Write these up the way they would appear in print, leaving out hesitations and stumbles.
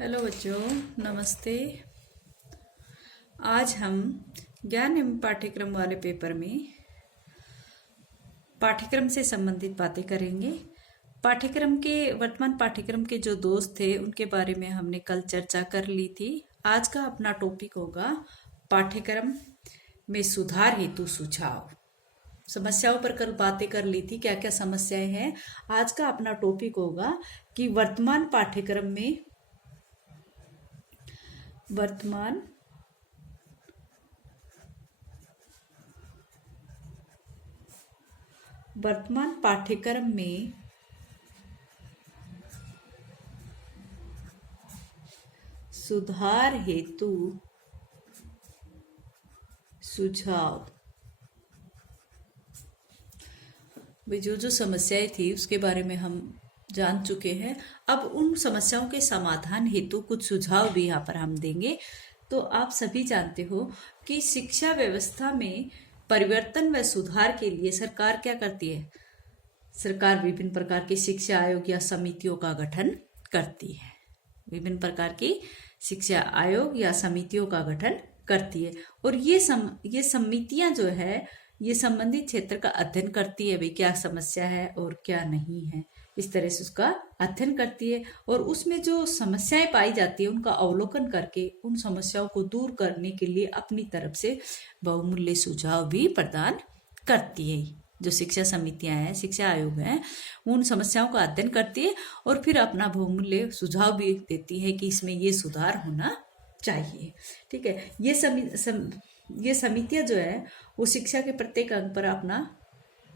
Hello बच्चों, नमस्ते। आज हम ज्ञान एवं पाठ्यक्रम वाले पेपर में पाठ्यक्रम से संबंधित बातें करेंगे। वर्तमान पाठ्यक्रम के जो दोस्त थे उनके बारे में हमने कल चर्चा कर ली थी। आज का अपना टॉपिक होगा पाठ्यक्रम में सुधार हेतु सुझाव। समस्याओं पर कल बातें कर ली थी, क्या क्या समस्याएं हैं। आज का अपना टॉपिक होगा कि वर्तमान पाठ्यक्रम में सुधार हेतु सुझाव। जो समस्याएं थी उसके बारे में हम जान चुके हैं। अब उन समस्याओं के समाधान हेतु कुछ सुझाव भी यहाँ पर हम देंगे। तो आप सभी जानते हो कि शिक्षा व्यवस्था में परिवर्तन व सुधार के लिए सरकार क्या करती है। सरकार विभिन्न प्रकार के शिक्षा आयोग या समितियों का गठन करती है। विभिन्न प्रकार की शिक्षा आयोग या समितियों का गठन करती है और ये समितियां जो है ये संबंधित क्षेत्र का अध्ययन करती है, भाई क्या समस्या है और क्या नहीं है, इस तरह से उसका अध्ययन करती है और उसमें जो समस्याएं पाई जाती है उनका अवलोकन करके उन समस्याओं को दूर करने के लिए अपनी तरफ से बहुमूल्य सुझाव भी प्रदान करती है। जो शिक्षा समितियां हैं, शिक्षा आयोग हैं, उन समस्याओं का अध्ययन करती है और फिर अपना बहुमूल्य सुझाव भी देती है कि इसमें ये सुधार होना चाहिए। ठीक है, ये समितियां जो है वो शिक्षा के प्रत्येक अंग पर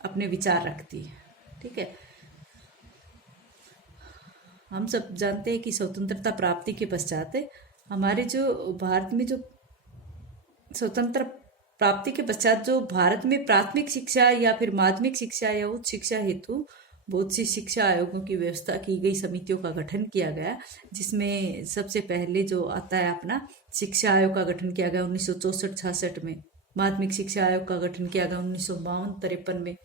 अपने विचार रखती है। ठीक है, हम सब जानते हैं कि स्वतंत्रता प्राप्ति के पश्चात हमारे जो भारत में जो स्वतंत्र प्राप्ति के पश्चात जो भारत में प्राथमिक शिक्षा या फिर माध्यमिक शिक्षा या उच्च शिक्षा हेतु बहुत सी शिक्षा आयोगों की व्यवस्था की गई, समितियों का गठन किया गया, जिसमें सबसे पहले जो आता है अपना शिक्षा आयोग का गठन किया गया 1964-66 में। माध्यमिक शिक्षा आयोग का गठन किया गया 1952-53 में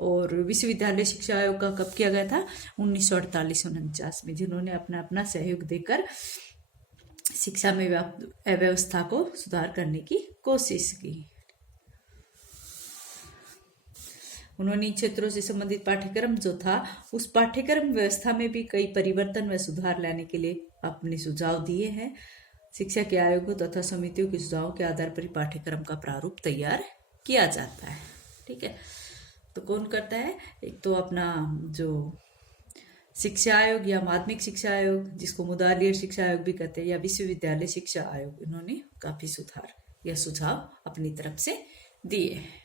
और विश्वविद्यालय शिक्षा आयोग का कब किया गया था 1948-49 में, जिन्होंने अपना अपना सहयोग देकर शिक्षा में अव्यवस्था को सुधार करने की कोशिश की। उन्होंने क्षेत्रों से संबंधित पाठ्यक्रम जो था उस पाठ्यक्रम व्यवस्था में भी कई परिवर्तन व सुधार लाने के लिए अपने सुझाव दिए हैं। शिक्षा के आयोगों तथा समितियों के सुझावों के आधार पर पाठ्यक्रम का प्रारूप तैयार किया जाता है। ठीक है, तो कौन करता है? एक तो अपना जो शिक्षा आयोग या माध्यमिक शिक्षा आयोग, जिसको मुदालियर शिक्षा आयोग भी कहते हैं, या विश्वविद्यालय शिक्षा आयोग, इन्होंने काफी सुधार या सुझाव अपनी तरफ से दिए हैं।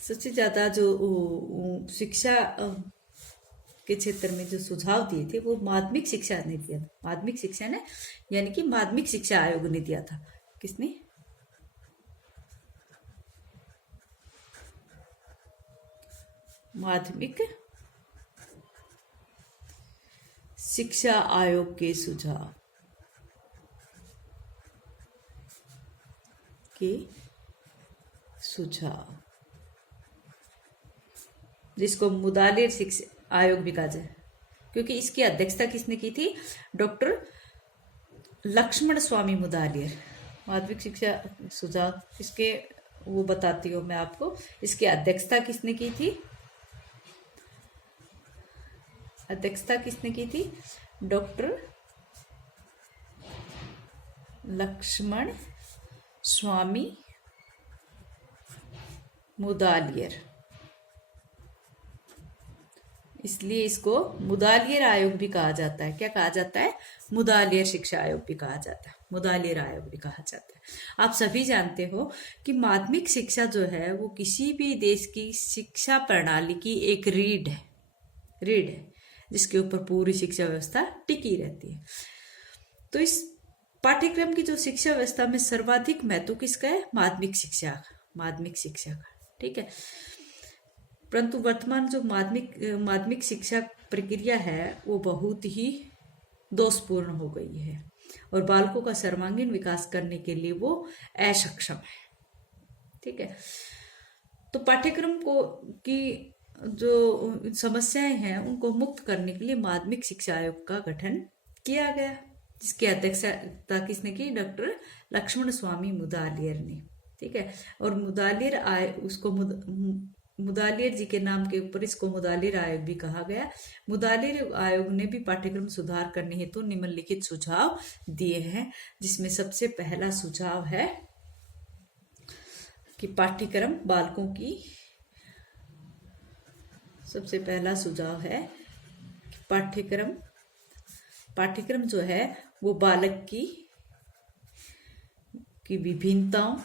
सबसे ज्यादा जो शिक्षा के क्षेत्र में जो सुझाव दिए थे वो माध्यमिक शिक्षा ने दिया था। माध्यमिक शिक्षा ने यानी कि माध्यमिक शिक्षा आयोग ने दिया था। किसने? माध्यमिक शिक्षा आयोग के सुझाव जिसको मुदालियर शिक्षा आयोग भी कहा जाए, क्योंकि इसकी अध्यक्षता किसने की थी? डॉक्टर लक्ष्मण स्वामी मुदालियर। माध्यमिक शिक्षा सुझाव इसके वो बताती हूँ मैं आपको। इसकी अध्यक्षता किसने की थी? डॉक्टर लक्ष्मण स्वामी मुदालियर। इसलिए इसको मुदालियर आयोग भी कहा जाता है। क्या कहा जाता है? मुदालियर शिक्षा आयोग भी कहा जाता है, मुदालियर आयोग भी कहा जाता है। आप सभी जानते हो कि माध्यमिक शिक्षा जो है वो किसी भी देश की शिक्षा प्रणाली की एक रीढ़ है जिसके ऊपर पूरी शिक्षा व्यवस्था टिकी रहती है। तो इस पाठ्यक्रम की जो शिक्षा व्यवस्था में सर्वाधिक महत्व किसका है? माध्यमिक शिक्षा का। ठीक है, परंतु वर्तमान जो माध्यमिक शिक्षा प्रक्रिया है वो बहुत ही दोषपूर्ण हो गई है और बालकों का सर्वांगीण विकास करने के लिए वो असक्षम है। ठीक है, तो पाठ्यक्रम की जो समस्याएं हैं उनको मुक्त करने के लिए माध्यमिक शिक्षा आयोग का गठन किया गया, जिसकी अध्यक्षता किसने की? डॉक्टर लक्ष्मण स्वामी मुदालियर ने। ठीक है, और मुदालियर उसको मुदालियर जी के नाम के ऊपर इसको मुदालियर आयोग भी कहा गया। मुदालियर आयोग ने भी पाठ्यक्रम सुधार करने हेतु निम्नलिखित सुझाव दिए हैं, जिसमें सबसे पहला सुझाव है कि पाठ्यक्रम बालकों की, सबसे पहला सुझाव है कि पाठ्यक्रम जो है वो बालक की विभिन्नताओं,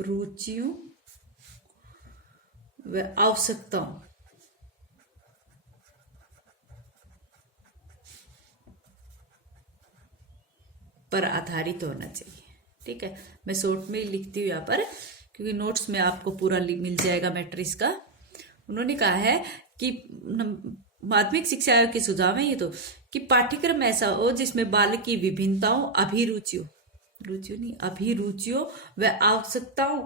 रुचियों व आवश्यकताओं पर आधारित होना चाहिए। ठीक है, मैं शॉर्ट में लिखती हूँ यहाँ पर, क्योंकि नोट्स में आपको पूरा मिल जाएगा मैटर इसका। उन्होंने कहा है कि माध्यमिक शिक्षा आयोग के सुझाव है ये तो, कि पाठ्यक्रम ऐसा हो जिसमें बालक की विभिन्नताओं, अभिरुचियों व आवश्यकताओं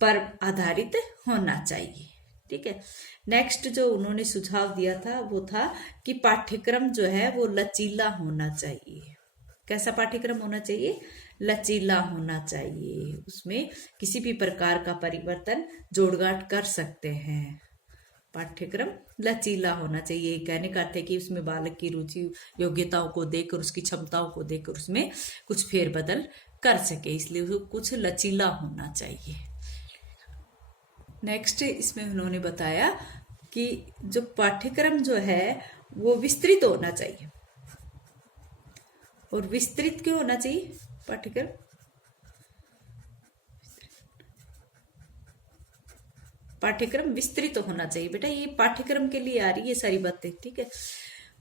पर आधारित होना चाहिए। ठीक है, नेक्स्ट जो उन्होंने सुझाव दिया था वो था कि पाठ्यक्रम जो है वो लचीला होना चाहिए। कैसा पाठ्यक्रम होना चाहिए? लचीला होना चाहिए, उसमें किसी भी प्रकार का परिवर्तन जोड़घाट कर सकते हैं। पाठ्यक्रम लचीला होना चाहिए, कहने का अर्थ है कि उसमें बालक की रुचि योग्यताओं को देखकर, उसकी क्षमताओं को देखकर उसमें कुछ फेरबदल कर सके, इसलिए वो कुछ लचीला होना चाहिए। नेक्स्ट इसमें उन्होंने बताया कि जो पाठ्यक्रम जो है वो विस्तृत होना चाहिए। और विस्तृत क्यों होना चाहिए? पाठ्यक्रम विस्तृत होना चाहिए। बेटा ये पाठ्यक्रम के लिए आ रही है सारी बातें। ठीक है,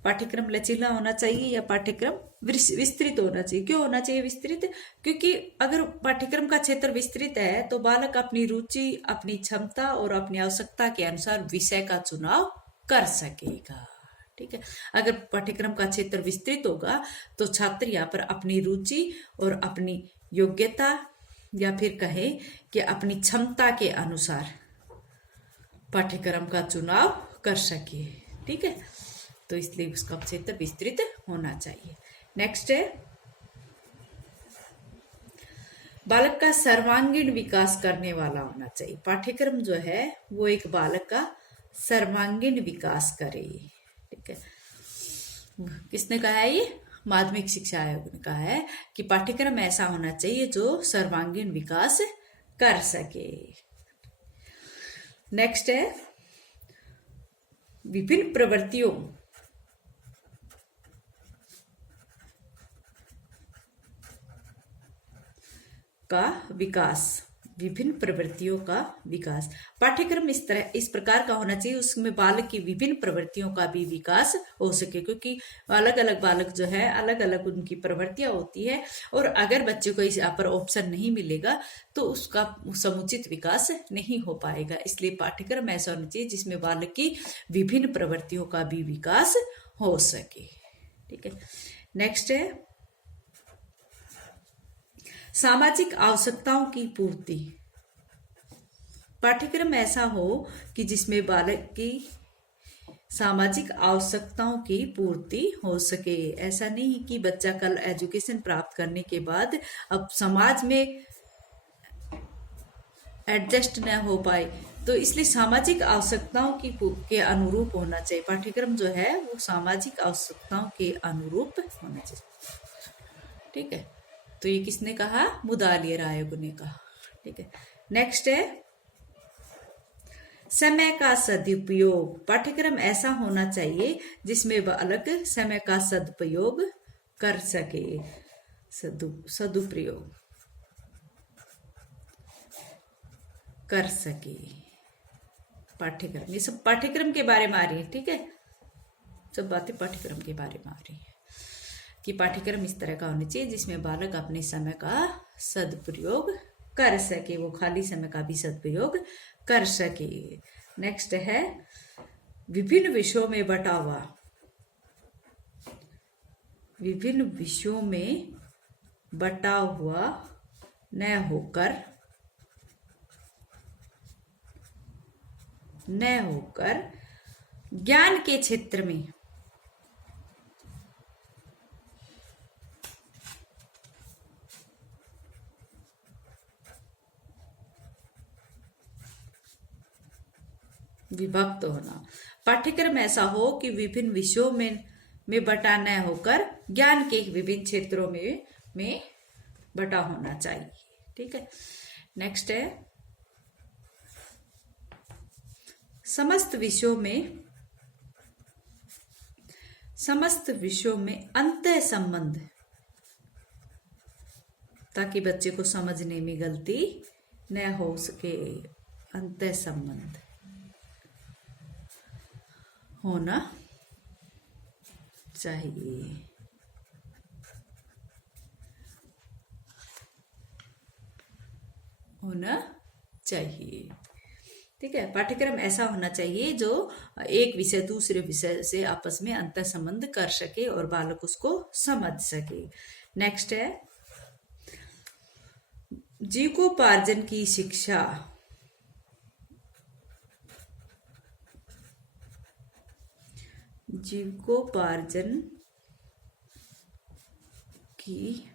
पाठ्यक्रम लचीला होना चाहिए या पाठ्यक्रम विस्तृत होना चाहिए। क्यों होना चाहिए विस्तृत? क्योंकि अगर पाठ्यक्रम का क्षेत्र विस्तृत है तो बालक अपनी रुचि, अपनी क्षमता और अपनी आवश्यकता के अनुसार विषय का चुनाव कर सकेगा। ठीक है, अगर पाठ्यक्रम का क्षेत्र विस्तृत होगा तो छात्र यहाँ पर अपनी रुचि और अपनी योग्यता या फिर कहे कि अपनी क्षमता के अनुसार पाठ्यक्रम का चुनाव कर सके। ठीक है, तो इसलिए उसका क्षेत्र विस्तृत होना चाहिए। नेक्स्ट है, बालक का सर्वांगीण विकास करने वाला होना चाहिए। पाठ्यक्रम जो है वो एक बालक का सर्वांगीण विकास करे। ठीक है, किसने कहा है? ये माध्यमिक शिक्षा आयोग ने कहा है कि पाठ्यक्रम ऐसा होना चाहिए जो सर्वांगीण विकास कर सके। नेक्स्ट है, विभिन्न प्रवृत्तियों का विकास, विभिन्न प्रवृत्तियों का विकास। पाठ्यक्रम इस प्रकार का होना चाहिए उसमें बालक की विभिन्न प्रवृत्तियों का भी विकास हो सके, क्योंकि अलग अलग बालक जो है अलग अलग उनकी प्रवृत्तियां होती है, और अगर बच्चे को इस यहाँ पर ऑप्शन नहीं मिलेगा तो उसका समुचित विकास नहीं हो पाएगा। इसलिए पाठ्यक्रम ऐसा होना चाहिए जिसमें बालक की विभिन्न प्रवृत्तियों का भी विकास हो सके। ठीक है, नेक्स्ट है, सामाजिक आवश्यकताओं की पूर्ति। पाठ्यक्रम ऐसा हो कि जिसमें बालक की सामाजिक आवश्यकताओं की पूर्ति हो सके। ऐसा नहीं कि बच्चा कल एजुकेशन प्राप्त करने के बाद अब समाज में एडजस्ट न हो पाए, तो इसलिए सामाजिक आवश्यकताओं के अनुरूप होना चाहिए। पाठ्यक्रम जो है वो सामाजिक आवश्यकताओं के अनुरूप होना चाहिए। ठीक है, तो ये किसने कहा? मुदालियर आयोग ने कहा। ठीक है, नेक्स्ट है, समय का सदुपयोग। पाठ्यक्रम ऐसा होना चाहिए जिसमें बालक समय का सदुपयोग कर सके। सदुपयोग कर सके। पाठ्यक्रम, ये सब पाठ्यक्रम के बारे में आ रही है। ठीक है, सब बातें पाठ्यक्रम के बारे में आ रही है कि पाठ्यक्रम इस तरह का होना चाहिए जिसमें बालक अपने समय का सदुपयोग कर सके, वो खाली समय का भी सदुपयोग कर सके। नेक्स्ट है, विभिन्न विषयों में बंटावा। विभिन्न विषयों में बटा हुआ न होकर न होकर ज्ञान के क्षेत्र में विभक्त होना। पाठ्यक्रम ऐसा हो कि विभिन्न विषयों में बटा न होकर ज्ञान के विभिन्न क्षेत्रों में बटा होना चाहिए। ठीक है, नेक्स्ट है समस्त विषयों में अंतः संबंध, ताकि बच्चे को समझने में गलती न हो सके। अंतः संबंध होना चाहिए। ठीक है, पाठ्यक्रम ऐसा होना चाहिए जो एक विषय दूसरे विषय से आपस में अंतर संबंध कर सके और बालक उसको समझ सके। नेक्स्ट है जीविकोपार्जन की शिक्षा। जीविकोपार्जन की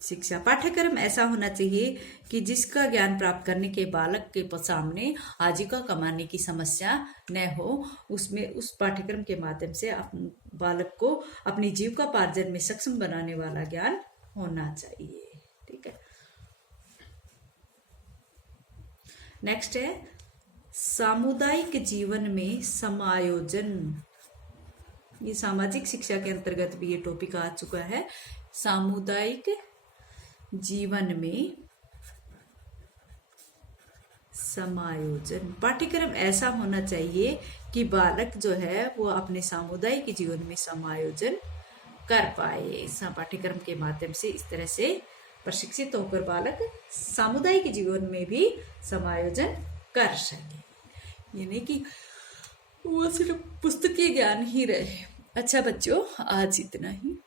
शिक्षा पाठ्यक्रम ऐसा होना चाहिए कि जिसका ज्ञान प्राप्त करने के बालक के सामने आजीविका कमाने की समस्या न हो। उसमें उस पाठ्यक्रम के माध्यम से बालक को अपनी जीविकोपार्जन में सक्षम बनाने वाला ज्ञान होना चाहिए। ठीक है, नेक्स्ट है सामुदायिक जीवन में समायोजन। ये सामाजिक शिक्षा के अंतर्गत भी ये टॉपिक आ चुका है। सामुदायिक जीवन में समायोजन पाठ्यक्रम ऐसा होना चाहिए कि बालक जो है वो अपने सामुदायिक जीवन में समायोजन कर पाए। इस पाठ्यक्रम के माध्यम से इस तरह से प्रशिक्षित होकर बालक सामुदायिक जीवन में भी समायोजन कर सके, यानी कि वो सिर्फ पुस्तकीय ज्ञान ही रहे। अच्छा बच्चों, आज इतना ही।